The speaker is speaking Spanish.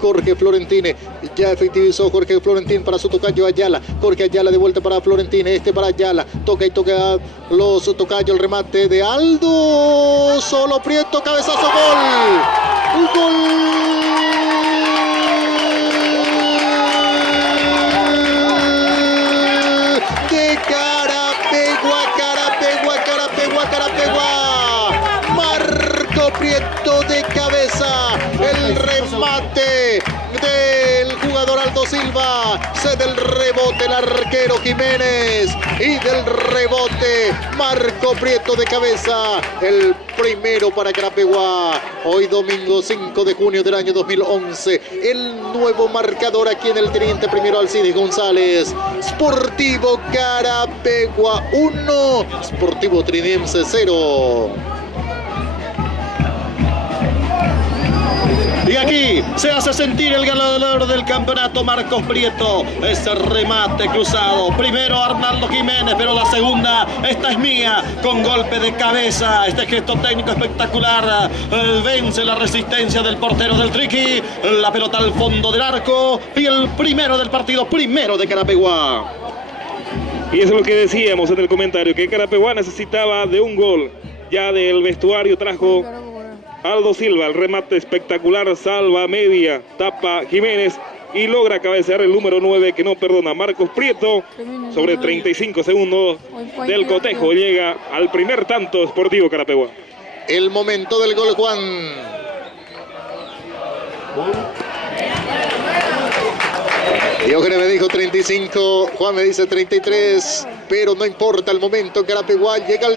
Jorge Florentine, ya efectivizó Jorge Florentine para su tocayo Ayala. Jorge Ayala de vuelta para Florentine, para Ayala, toca y toca los tocayo, el remate de Aldo, solo Prieto, cabezazo, gol. Gol. De Carapegua. Marco Prieto de cabeza. El remate del jugador Aldo Silva. Del rebote el arquero Jiménez. Y del rebote Marco Prieto de cabeza. El primero para Carapegua. Hoy domingo 5 de junio del año 2011. El nuevo marcador aquí en el Teniente Primero Alcides González. Sportivo Carapegua 1. Sportivo Trinense 0. Y aquí se hace sentir el ganador del campeonato, Marcos Prieto. Ese remate cruzado. Primero Arnaldo Jiménez, pero la segunda, esta es mía, con golpe de cabeza. Este gesto técnico espectacular. Vence la resistencia del portero del Triqui. La pelota al fondo del arco. Y el primero del partido, primero de Carapegua. Y eso es lo que decíamos en el comentario, que Carapegua necesitaba de un gol. Ya del vestuario trajo Aldo Silva, el remate espectacular, salva media, tapa Jiménez y logra cabecear el número 9 que no perdona. Marcos Prieto, sobre 35 segundos del cotejo, llega al primer tanto Sportivo Carapegua. El momento del gol, Juan. Diógenes me dijo 35, Juan me dice 33, pero no importa el momento. Carapegua llega al